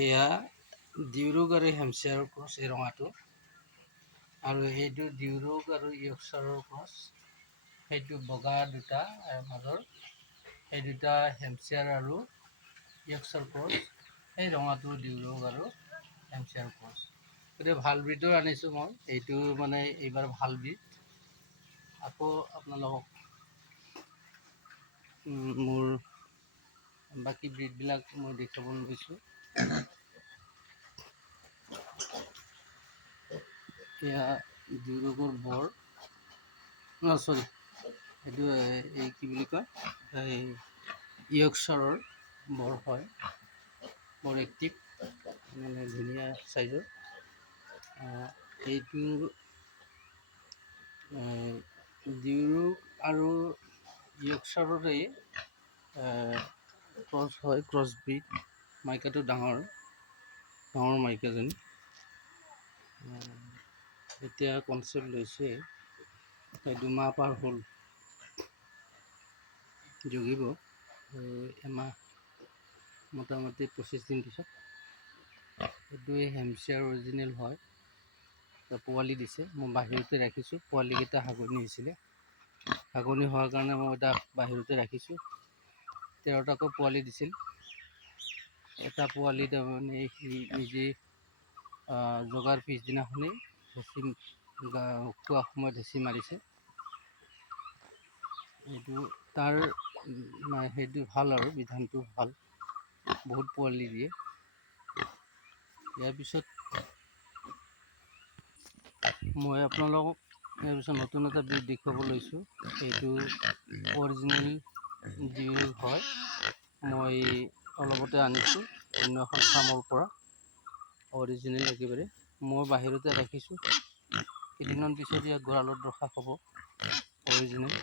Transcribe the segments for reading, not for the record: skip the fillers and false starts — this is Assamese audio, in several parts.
এয়া ডিউৰুক আৰু হেমশ্বেয়াৰৰ ক্ৰছ এই ৰঙাটো, আৰু সেইটো ডিউৰুক আৰু ইয়ৰ্কশ্বায়াৰৰ ক্ৰছ, সেইটো বগা দুটা মাজৰ, সেই দুটা হেমশ্বেয়াৰ আৰু ইয়ৰ্কশ্বায়াৰ ক্ৰছ, সেই ৰঙাটো ডিউৰুক আৰু হেমশ্বেয়াৰ ক্ৰছ। গতিকে ভাল ব্ৰিডৰ আনিছোঁ মই, এইটো মানে এইবাৰ ভাল ব্ৰিড। আকৌ আপোনালোকক মোৰ বাকী ব্ৰিডবিলাক মই দেখাব লৈছোঁ। এয়া ডিউৰুকৰ বৰ, চৰি এইটো এই কি বুলি কয়, এই ইয়ৰ্কশ্বায়াৰৰ বৰ হয়, বৰ এক্টিভ, মানে ধুনীয়া চাইজৰ। এইটো ডিউৰুক আৰু ইয়ৰ্কশ্বায়াৰৰে ক্ৰছ হয়, ক্ৰছ ব্ৰিড। মাইকাটো ডাঙৰ মাইকাজনী। এতিয়া কনচেপ্ট লৈছে, দুমাহ পাৰ হ'ল, জগিব এমাহ, মোটামুটি 25 দিন পিছত। এইটোৱে হেমশ্বেয়াৰ অৰিজিনেল হয়, পোৱালি দিছে। মই বাহিৰতে ৰাখিছোঁ, পোৱালিকেইটা হাগনি হৈছিলে, হাগনি হোৱাৰ কাৰণে মই এটা বাহিৰতে ৰাখিছোঁ। 13টাকৈ পোৱালি দিছিল। এটা পোৱালি তাৰমানে সি নিজে জগাৰ পিছদিনাখনেই খোৱা সময়ত হেঁচি মাৰিছে। এইটো তাৰ সেইটো ভাল, আৰু বিধানটো ভাল, বহুত পোৱালি দিয়ে। ইয়াৰ পিছত মই আপোনালোকক নতুন এটা ব্ৰিড দেখুৱাব লৈছোঁ। এইটো অৰিজিনেল ডিউৰুক হয়, মই অলপতে আনিছোঁ অন্য এখন ফাৰ্মৰ পৰা, অৰিজিনেল একেবাৰে। মই বাহিৰতে ৰাখিছোঁ, কেইদিনমান পিছত ইয়াক গঁৰালত ৰখা হ'ব, অৰিজিনেল।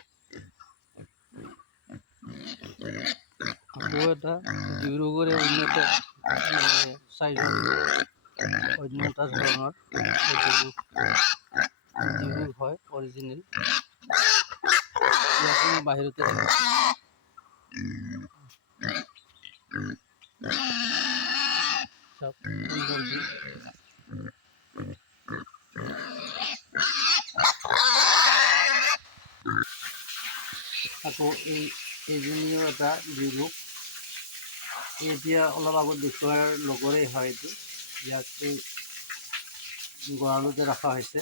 আকৌ এটা ডিউৰুকৰে অন্য এটা চাইজৰ, অন্য এটা ধৰণৰ, ডিউৰুক হয় অৰিজিনেল। ইয়াকো মই বাহিৰতে ৰাখিছোঁ। আকৌ এইজনীও এটা ডিউৰুক, এতিয়া অলপ আগত দেখুৱাৰ লগৰে হয় এইটো। ইয়াক গঁৰালতে ৰখা হৈছে,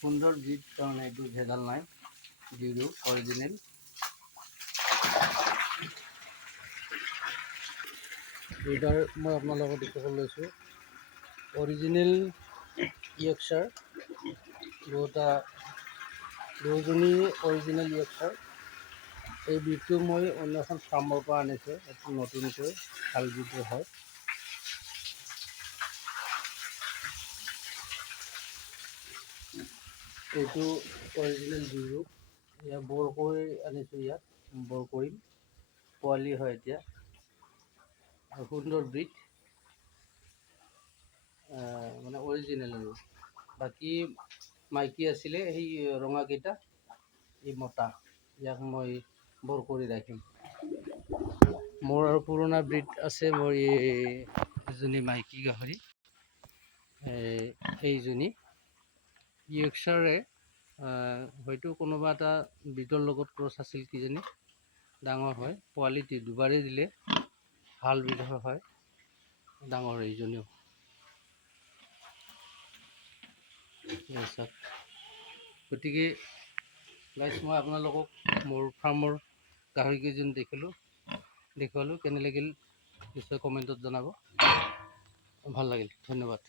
সুন্দৰ ব্ৰিড, কাৰণে এইটো ভেজাল নাই, ডিউৰুক অৰিজিনেল। এইবাৰ মই আপোনালোকক দেখাব লৈছোঁ অৰিজিনেল ইয়ৰ্কশ্বায়াৰ, দুজনী অৰিজিনেল ইয়ৰ্কশ্বায়াৰ। এই ব্ৰিডটো মই অন্য এখন ফাৰ্মৰ পৰা আনিছোঁ, এইটো নতুনকৈ ভাল ব্ৰিডৰ হয়। এইটো অৰিজিনেল ডিউৰুক, ইয়াক বৰ কৰি আনিছোঁ, ইয়াক বৰ কৰিম, পোৱালি হয় এতিয়া, আৰু সুন্দৰ ব্ৰিড, মানে অৰিজিনেল। আৰু বাকী মাইকী আছিলে সেই ৰঙাকেইটা, এই মতা, ইয়াক মই বৰ কৰি ৰাখিম। মোৰ আৰু পুৰণা ব্ৰিড আছে, মোৰ এইজনী মাইকী গাহৰি, এইজনী ইয়ৰ্কশ্বায়াৰে, হয়তো কোনোবা এটা ব্ৰিডৰ লগত ক্ৰছ আছিল কিজানি, ডাঙৰ হয়, পোৱালি দুবাৰেই দিলে, ভাল ব্ৰিডৰ হয়, ডাঙৰ এইজনীও। গতিকে গাইজ, মই আপোনালোকক মোৰ ফাৰ্মৰ গাহৰিকেইজনী দেখুৱালোঁ, কেনে লাগিল নিশ্চয় কমেণ্টত জনাব। ভাল লাগিল, ধন্যবাদ।